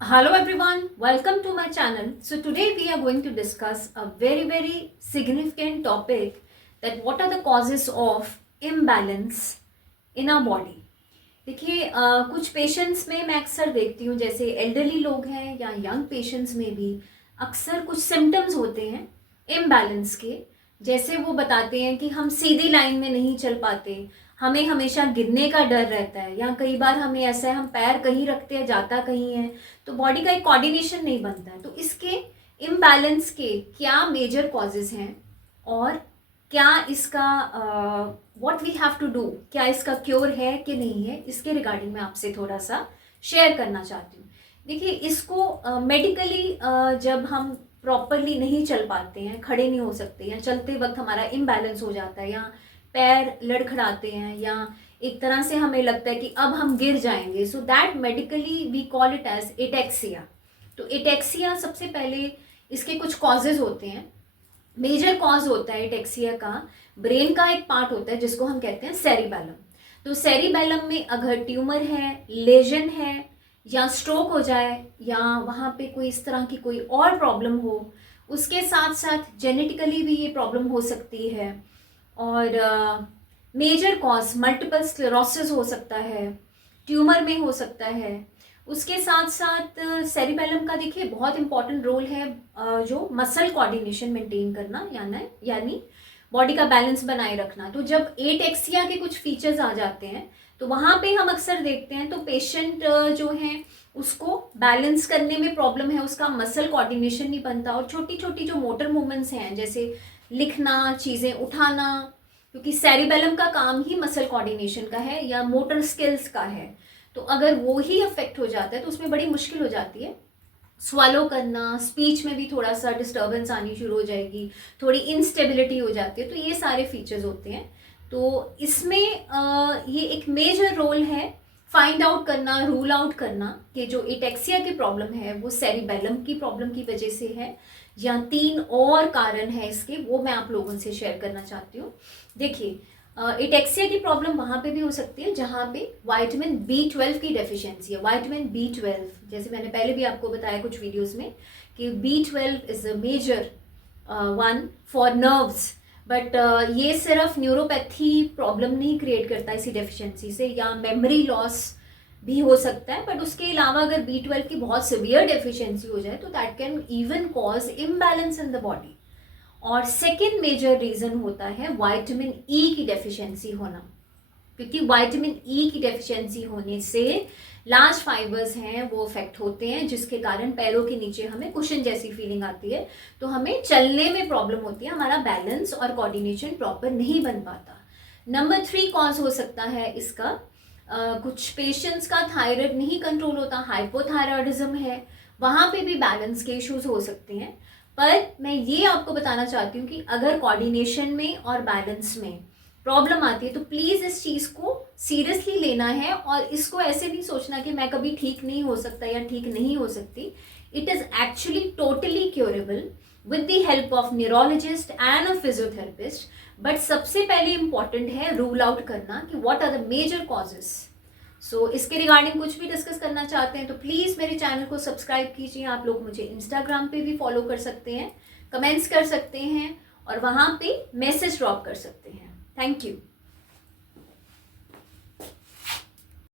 Hello everyone, welcome to my channel. So today we are going to discuss a very significant topic, that what are the causes of imbalance in our body. देखिए कुछ patients में मैं अक्सर देखती हूँ, जैसे elderly लोग हैं या यंग पेशेंट्स में भी अक्सर कुछ सिम्टम्स होते हैं इम्बैलेंस के। जैसे वो बताते हैं कि हम सीधी लाइन में नहीं चल पाते, हमें हमेशा गिरने का डर रहता है, या कई बार हमें ऐसा है हम पैर कहीं रखते हैं जाता कहीं है, तो बॉडी का एक कोऑर्डिनेशन नहीं बनता है। तो इसके इम्बैलेंस के क्या मेजर कॉजेज हैं और क्या इसका what we have to do, क्या इसका क्योर है कि नहीं है, इसके रिगार्डिंग मैं आपसे थोड़ा सा शेयर करना चाहती हूँ। देखिए इसको मेडिकली जब हम प्रॉपरली नहीं चल पाते हैं, खड़े नहीं हो सकते, या चलते वक्त हमारा इम्बैलेंस हो जाता है, या पैर लड़खड़ाते हैं, या एक तरह से हमें लगता है कि अब हम गिर जाएंगे, so that medically we call it as ataxia. तो एटेक्सिया सबसे पहले इसके कुछ कॉजेज होते हैं। मेजर कॉज होता है एटेक्सिया का, ब्रेन का एक पार्ट होता है जिसको हम कहते हैं सेरिबेलम। तो सेरिबेलम में अगर ट्यूमर है, लेजन है, या स्ट्रोक हो जाए, या वहाँ पे कोई इस तरह की कोई और प्रॉब्लम हो, उसके साथ साथ जेनेटिकली भी ये प्रॉब्लम हो सकती है। और मेजर कॉज मल्टीपल स्क्लेरोसिस हो सकता है, ट्यूमर में हो सकता है। उसके साथ साथ सेरिबेलम का देखिए बहुत इंपॉर्टेंट रोल है जो मसल कोऑर्डिनेशन मेंटेन करना, यानी बॉडी का बैलेंस बनाए रखना। तो जब एटेक्सिया के कुछ फीचर्स आ जाते हैं तो वहाँ पे हम अक्सर देखते हैं तो पेशेंट जो है उसको बैलेंस करने में प्रॉब्लम है, उसका मसल कोऑर्डिनेशन नहीं बनता, और छोटी छोटी जो मोटर मूवमेंट्स हैं जैसे लिखना, चीज़ें उठाना, क्योंकि सेरिबेलम का काम ही मसल कोऑर्डिनेशन का है या मोटर स्किल्स का है, तो अगर वो ही अफेक्ट हो जाता है तो उसमें बड़ी मुश्किल हो जाती है। स्वालो करना, स्पीच में भी थोड़ा सा डिस्टर्बेंस आनी शुरू हो जाएगी, थोड़ी इंस्टेबिलिटी हो जाती है। तो ये सारे फीचर्स होते हैं। तो इसमें ये एक मेजर रोल है फाइंड आउट करना, रूल आउट करना कि जो एटेक्सिया की प्रॉब्लम है वो सेरिबेलम की प्रॉब्लम की वजह से है, या 3 और कारण है इसके, वो मैं आप लोगों से शेयर करना चाहती हूँ। देखिए एटेक्सिया की प्रॉब्लम वहाँ पे भी हो सकती है जहाँ पे विटामिन B12 की डेफिशिएंसी है। विटामिन B12 जैसे मैंने पहले भी आपको बताया कुछ वीडियोस में कि B12 is a major one for nerves, but ये सिर्फ न्यूरोपैथी प्रॉब्लम नहीं क्रिएट करता इसी डेफिशिएंसी से, या मेमोरी लॉस भी हो सकता है। बट उसके अलावा अगर B12 की बहुत सिवियर डेफिशिएंसी हो जाए तो that can even cause imbalance in the body. और सेकेंड मेजर रीजन होता है विटामिन ई की डेफिशिएंसी होना, क्योंकि विटामिन ई की डेफिशिएंसी होने से लार्ज फाइबर्स हैं वो अफेक्ट होते हैं, जिसके कारण पैरों के नीचे हमें कुशन जैसी फीलिंग आती है, तो हमें चलने में प्रॉब्लम होती है, हमारा बैलेंस और कोऑर्डिनेशन प्रॉपर नहीं बन पाता। नंबर 3 कॉज हो सकता है इसका, कुछ पेशेंट्स का थायराइड नहीं कंट्रोल होता, हाइपोथायरॉयडिज्म है, वहाँ पे भी बैलेंस के इश्यूज हो सकते हैं। पर मैं ये आपको बताना चाहती हूँ कि अगर कोऑर्डिनेशन में और बैलेंस में प्रॉब्लम आती है तो प्लीज़ इस चीज़ को सीरियसली लेना है, और इसको ऐसे नहीं सोचना कि मैं कभी ठीक नहीं हो सकता या ठीक नहीं हो सकती। It is actually totally curable with the help of neurologist and a physiotherapist. But सबसे पहले इंपॉर्टेंट है रूल आउट करना कि what are the major causes. So इसके रिगार्डिंग कुछ भी डिस्कस करना चाहते हैं तो प्लीज़ मेरे चैनल को सब्सक्राइब कीजिए। आप लोग मुझे इंस्टाग्राम पे भी फॉलो कर सकते हैं, कमेंट्स कर सकते हैं, और वहाँ पे मैसेज ड्रॉप कर सकते हैं। Thank you.